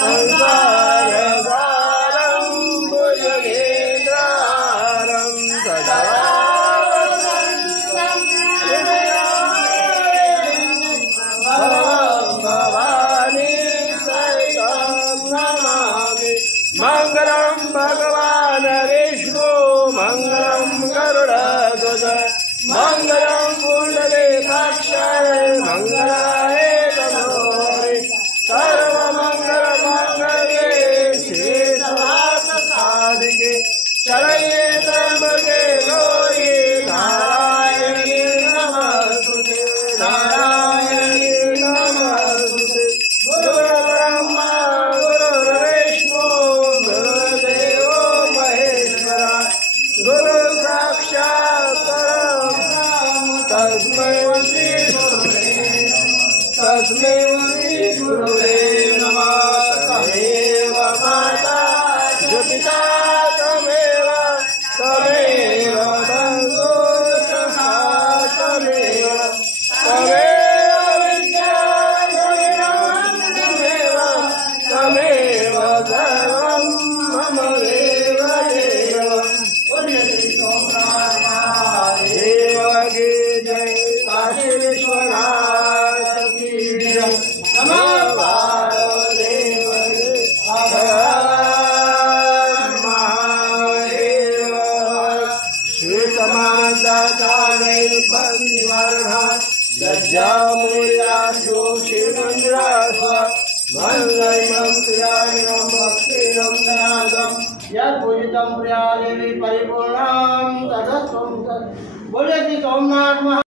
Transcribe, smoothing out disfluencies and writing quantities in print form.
संसारसारं भुजगेन्द्रहारं सदा भवानी सहितं नमामि। मंगलम भगवान विष्णु मंगलम गरुड़ध्वज मंगलम पुंडरीकाक्ष मंगलाय तनोहरि सर्वमंगल मांगल्ये शिवे सर्वार्थसाधिके शरण्ये त्र्यंबके गौरी नारायणी नमस्तुते नारायणी नमस्तुते। गुरुर्ब्रह्मा गुरुर्विष्णु गुरुर्देवो महेश्वरा गुरु साक्षात् परब्रह्म तस्मै श्री गुरुवे नमः। तमेव माता च पिता तमेव बन्धुः सखा तमेव विद्या तमेव सर्वं मम देव देवकी जय काशी विश्वनाथ की जय। नमो वासुदेव महादेव श्री समानदाता लज्जा मूल्या मंगलम क्रियाणं भक्तिरं नादं यद्भुजितं प्रिया देवी परिपूर्णं तदस्तु। बोले कि सोमनाथ